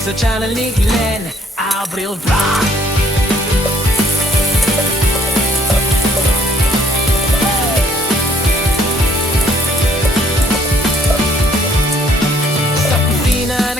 Sa channel ni Glenn Abril Vlog.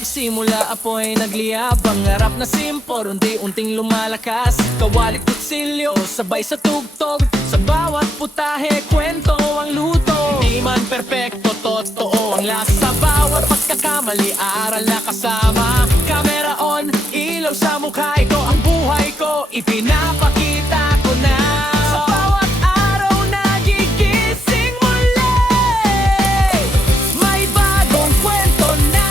Nagsimula apoy nagliyab, pangarap na simpor, unti-unting lumalakas. Kawalik kutsilyo, sabay sa tugtog, sa bawat putahe, kwento ang luto. Di man perpekto, totoo ang lasa. Bawat pagkakamali, aral na kasama. Camera on, ilaw sa mukha, ito ang buhay ko, ipinapakita ko na. Sa bawat araw nagigising muli, may bagong kwento na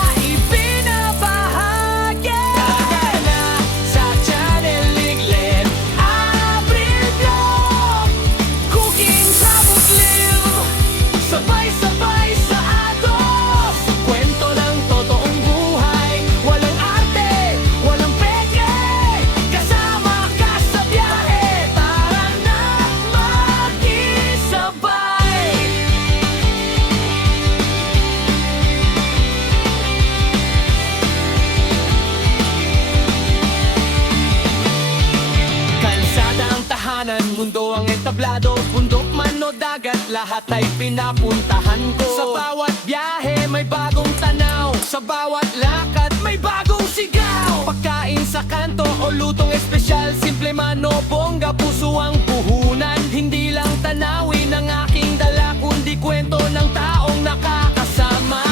sabay-sabay sa agos. Kwento ng totoong buhay, walang arte, walang peke. Kasama ka sa biyahe, tara na makisabay. Kalsada ang tahanan, mundo ang entablado. Bundok man o dagat, lahat ay pinapuntahan ko. Sa bawat biyahe may bagong tanaw, sa bawat lakad may bagong sigaw. Pagkain sa kanto o lutong espesyal, simple man o bongga, puso ang puhunan. Hindi lang tanawin ang aking dala, kundi kwento ng taong nakakasama.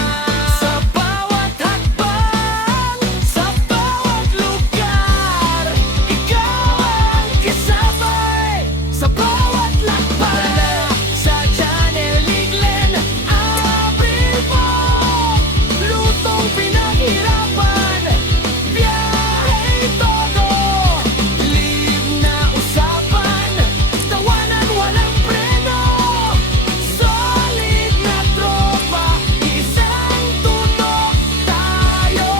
Sa bawat hakbang, sa bawat lugar, ikaw ang kasabay. Sa bawat lakbay, sa channel ni Glenn Abril Vlog. Lutong pinaghirapan, biyahe todo. Live na usapan, tawanan walang preno. Solid na tropa, isang tutok tayo.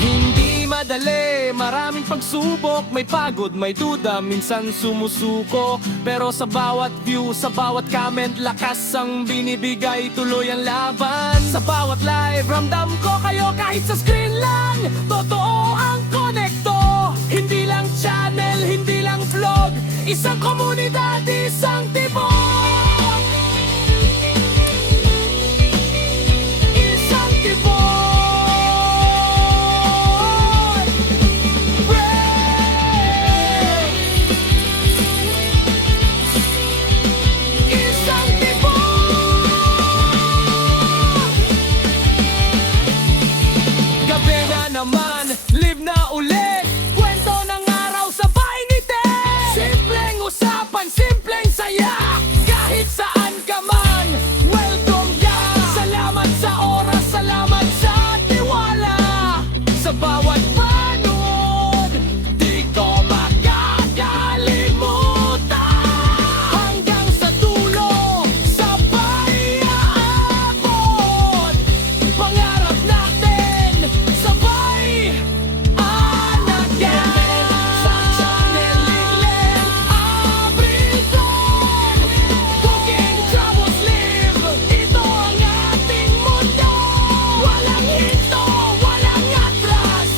Hindi madali, maraming pagsubok, may pagod, may duda, minsan sumusuko. Pero sa bawat view, sa bawat comment, lakas ang binibigay, tuloy ang laban. Sa bawat live, ramdam ko kayo kahit sa screen lang. Totoo ang konekto, hindi lang channel, hindi lang vlog. Isang komunidad, isang tibok. Isang tibok. Isang tibok. Gabi na naman, live na ulit. Kwento ng araw, sabay ngiti. Simpleng usapan, simpleng saya. Kahit saan ka man, welcome ka. Salamat sa oras, salamat sa tiwala. Sa bawat panood, di ko makakalimutan. Hanggang sa dulo, sabay aabot. Pangarap natin, sabay anagyan. Sa channel ni Glenn Abril Vlog. Cooking troubles live, ito ang ating mundo. Walang hinto, walang atras,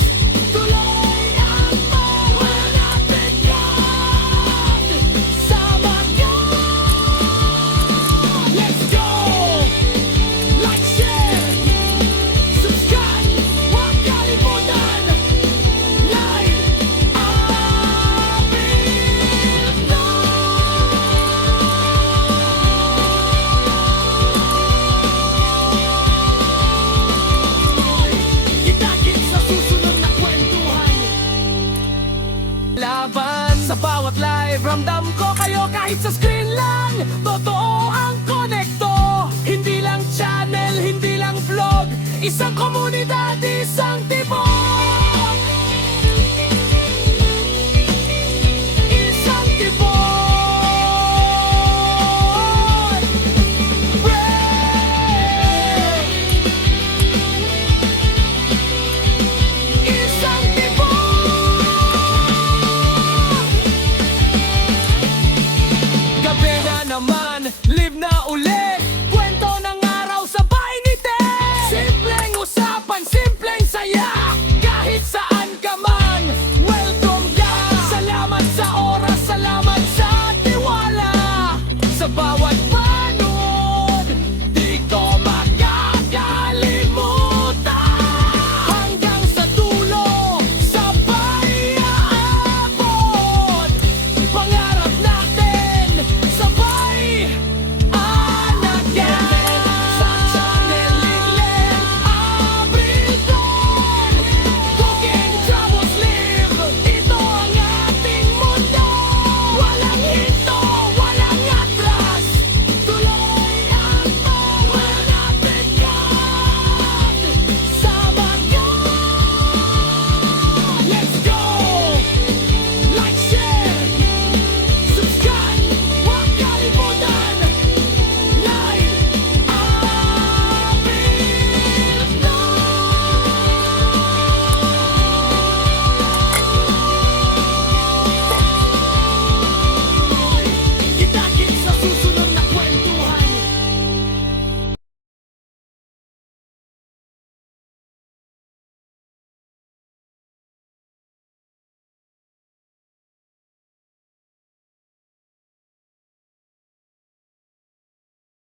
tuloy ang tawa natin yan. Sama ka, let's go. Like, share, subscribe, huwag kalimutan. Like Abril Vlog. Kita-kit sa susunod na kwentuhan. Laban sa bawat live, ramdam ko kayo kahit sa screen lang. Totoo ang konekto, hindi lang channel, hindi lang vlog. Isang komunidad, isang tibok. Isang tibok. Break. Isang tibok. Gabi na naman, live na ulit.